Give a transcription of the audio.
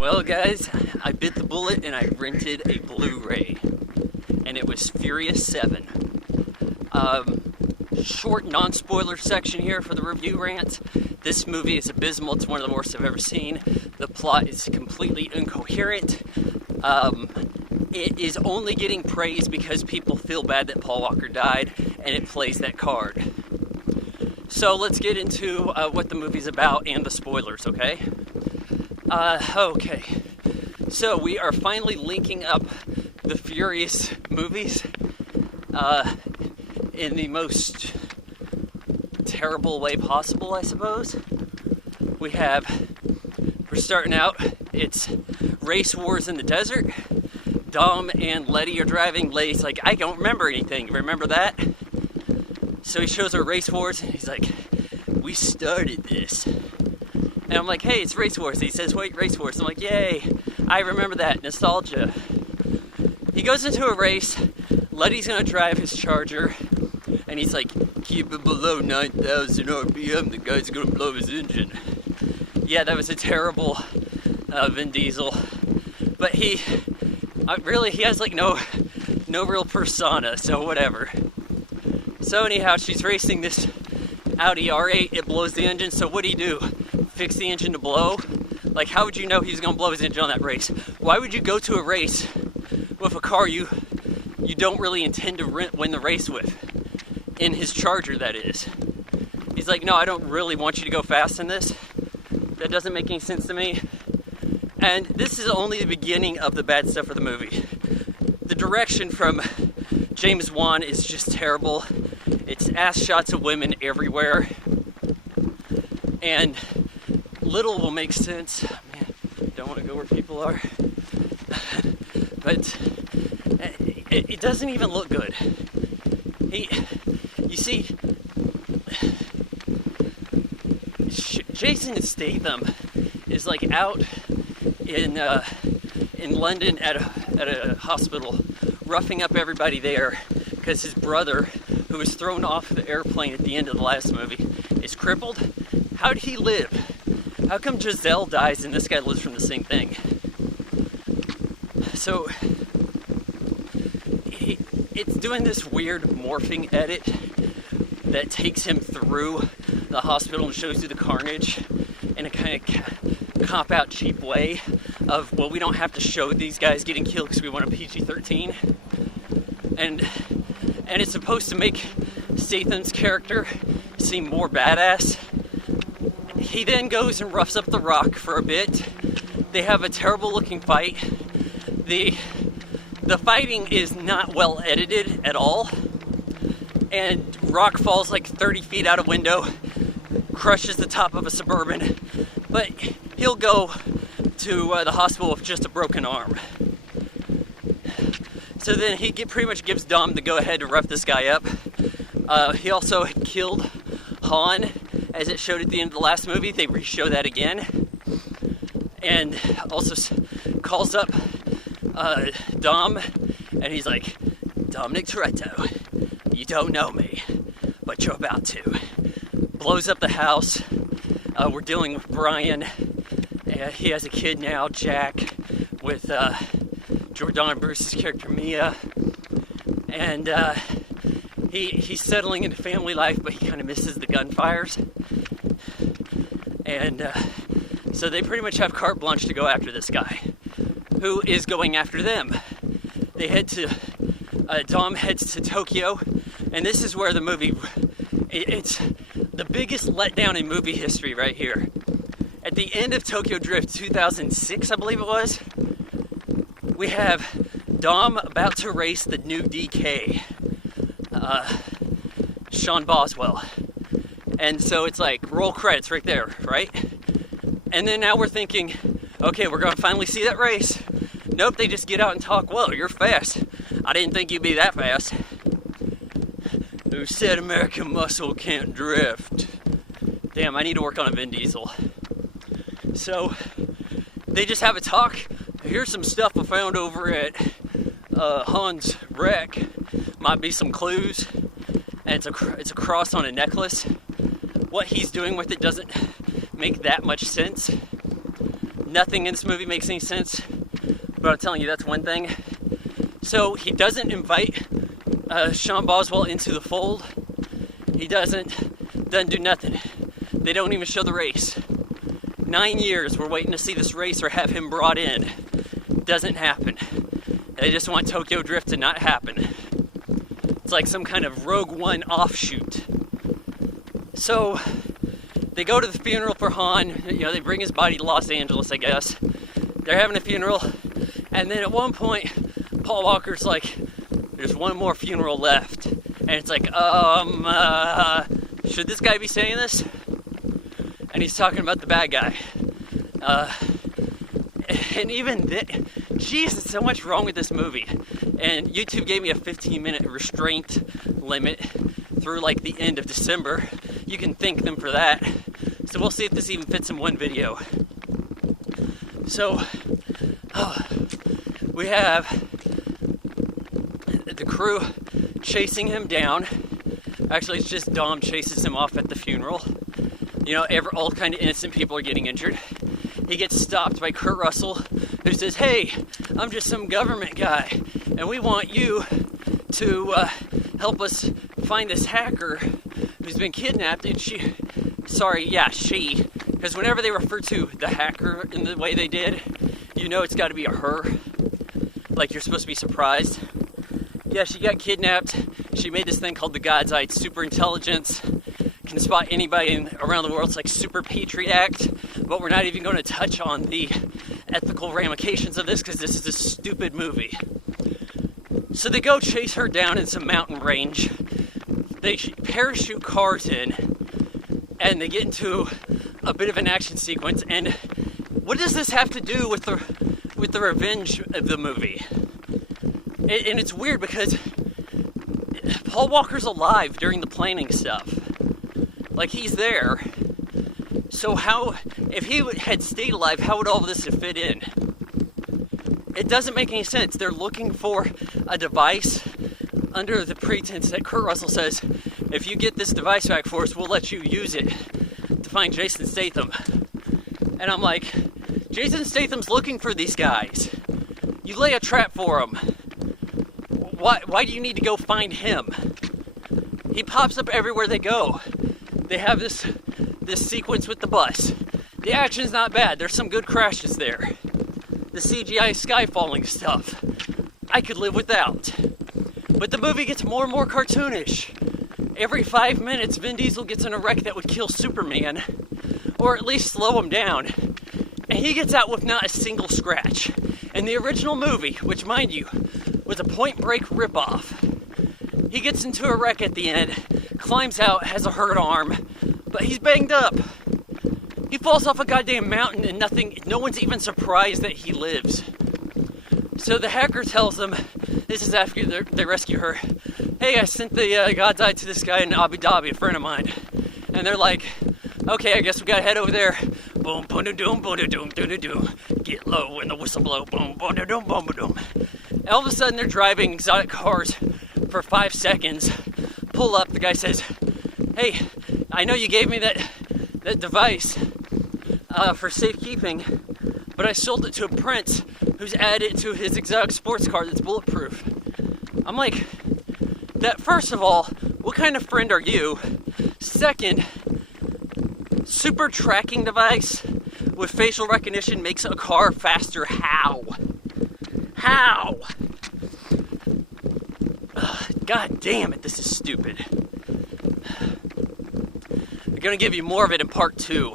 Well, guys, I bit the bullet and I rented a Blu-ray, and it was Furious 7. Short non-spoiler section here for the review rant. This movie is abysmal. It's one of the worst I've ever seen. The plot is completely incoherent. It is only getting praise because people feel bad that Paul Walker died, and it plays that card. So let's get into what the movie's about and the spoilers, okay? Okay. So we are finally linking up the Furious movies in the most terrible way possible, I suppose. We're starting out, it's race wars in the desert. Dom and Letty are driving. Letty's like, I don't remember anything. Remember that? So he shows her race wars, and he's like, we started this. And I'm like, hey, it's race wars. He says, wait, race wars. I'm like, yay, I remember that. Nostalgia. He goes into a race. Letty's gonna drive his Charger, and he's like, keep it below 9,000 RPM. The guy's gonna blow his engine. Yeah, that was a terrible Vin Diesel. But he has like no real persona, so whatever. So anyhow, she's racing this Audi R8. It blows the engine. So what do? Fix the engine to blow? Like, how would you know he's gonna blow his engine on that race? Why would you go to a race with a car you don't really intend to win the race with? In his Charger, that is. He's like, no, I don't really want you to go fast in this. That doesn't make any sense to me. And this is only the beginning of the bad stuff of the movie. The direction from James Wan is just terrible. It's ass shots of women everywhere. And little will make sense. Man, don't want to go where people are. But it doesn't even look good. You see, Jason Statham is like out in London at a hospital, roughing up everybody there because his brother, who was thrown off the airplane at the end of the last movie, is crippled. How did he live? How come Giselle dies and this guy lives from the same thing? So it's doing this weird morphing edit that takes him through the hospital and shows you the carnage in a kind of cop-out cheap way of, well, we don't have to show these guys getting killed because we want a PG-13. And it's supposed to make Statham's character seem more badass. He then goes and roughs up The Rock for a bit. They have a terrible looking fight. The fighting is not well edited at all. And Rock falls like 30 feet out a window, crushes the top of a Suburban. But he'll go to the hospital with just a broken arm. So then he pretty much gives Dom the go-ahead to rough this guy up. He also killed Han, as it showed at the end of the last movie. They re-show that again. And also calls up Dom, and he's like, Dominic Toretto, you don't know me, but you're about to. Blows up the house. We're dealing with Brian. He has a kid now, Jack, with Jordana Brewster's character Mia. And he's settling into family life, but he kind of misses the gunfires. And so they pretty much have carte blanche to go after this guy, who is going after them. They head to, Dom heads to Tokyo, and this is where the movie, it's the biggest letdown in movie history right here. At the end of Tokyo Drift 2006, I believe it was, we have Dom about to race the new DK, Sean Boswell. And so it's like, roll credits right there, right? And then now we're thinking, okay, we're going to finally see that race. Nope, they just get out and talk, whoa, you're fast. I didn't think you'd be that fast. Who said American muscle can't drift? Damn, I need to work on a Vin Diesel. So, they just have a talk. Here's some stuff I found over at Han's wreck. Might be some clues. And it's a cross on a necklace. What he's doing with it doesn't make that much sense. Nothing in this movie makes any sense, but I'm telling you, that's one thing. So he doesn't invite Sean Boswell into the fold. He doesn't do nothing. They don't even show the race. 9 years we're waiting to see this race or have him brought in. Doesn't happen. They just want Tokyo Drift to not happen. It's like some kind of Rogue One offshoot. So they go to the funeral for Han. You know, they bring his body to Los Angeles, I guess. They're having a funeral, and then at one point, Paul Walker's like, "There's one more funeral left," and it's like, should this guy be saying this? And he's talking about the bad guy. And even then, Jesus, so much wrong with this movie. And YouTube gave me a 15-minute restraint limit through like the end of December. You can thank them for that. So we'll see if this even fits in one video. So we have the crew chasing him down. Actually, it's just Dom chases him off at the funeral. You know, all kind of innocent people are getting injured. He gets stopped by Kurt Russell, who says, "Hey, I'm just some government guy, and we want you to help us find this hacker who's been kidnapped." And she, because whenever they refer to the hacker in the way they did, you know it's got to be a her. Like, you're supposed to be surprised. Yeah, she got kidnapped. She made this thing called the God's Eye super intelligence. Can spot anybody around the world. It's like Super Patriot Act, but we're not even going to touch on the ethical ramifications of this because this is a stupid movie. So they go chase her down in some mountain range. They parachute cars in, and they get into a bit of an action sequence. And what does this have to do with the revenge of the movie? And it's weird because Paul Walker's alive during the planning stuff. Like, he's there. So how, if he had stayed alive, how would all of this have fit in? It doesn't make any sense. They're looking for a device under the pretense that Kurt Russell says, "If you get this device back for us, we'll let you use it to find Jason Statham." And I'm like, Jason Statham's looking for these guys. You lay a trap for him. Why do you need to go find him? He pops up everywhere they go. They have this sequence with the bus. The action's not bad. There's some good crashes there. The CGI sky falling stuff, I could live without. But the movie gets more and more cartoonish. Every 5 minutes, Vin Diesel gets in a wreck that would kill Superman, or at least slow him down. And he gets out with not a single scratch. In the original movie, which, mind you, was a Point Break ripoff, he gets into a wreck at the end, climbs out, has a hurt arm, but he's banged up. He falls off a goddamn mountain and no one's even surprised that he lives. So the hacker tells them, this is after they rescue her, "Hey, I sent the God's Eye to this guy in Abu Dhabi, a friend of mine." And they're like, "Okay, I guess we gotta head over there." Boom, boom, doom, boom, doom, doom, doom. Get low when the whistle blow. Boom, boom, doom, boom, doom. And all of a sudden, they're driving exotic cars for 5 seconds. Pull up. The guy says, "Hey, I know you gave me that device for safekeeping, but I sold it to a prince who's added it to his exotic sports car that's bulletproof." I'm like, that. First of all, what kind of friend are you? Second, super tracking device with facial recognition makes a car faster. How? God damn it, this is stupid. I'm gonna give you more of it in part 2.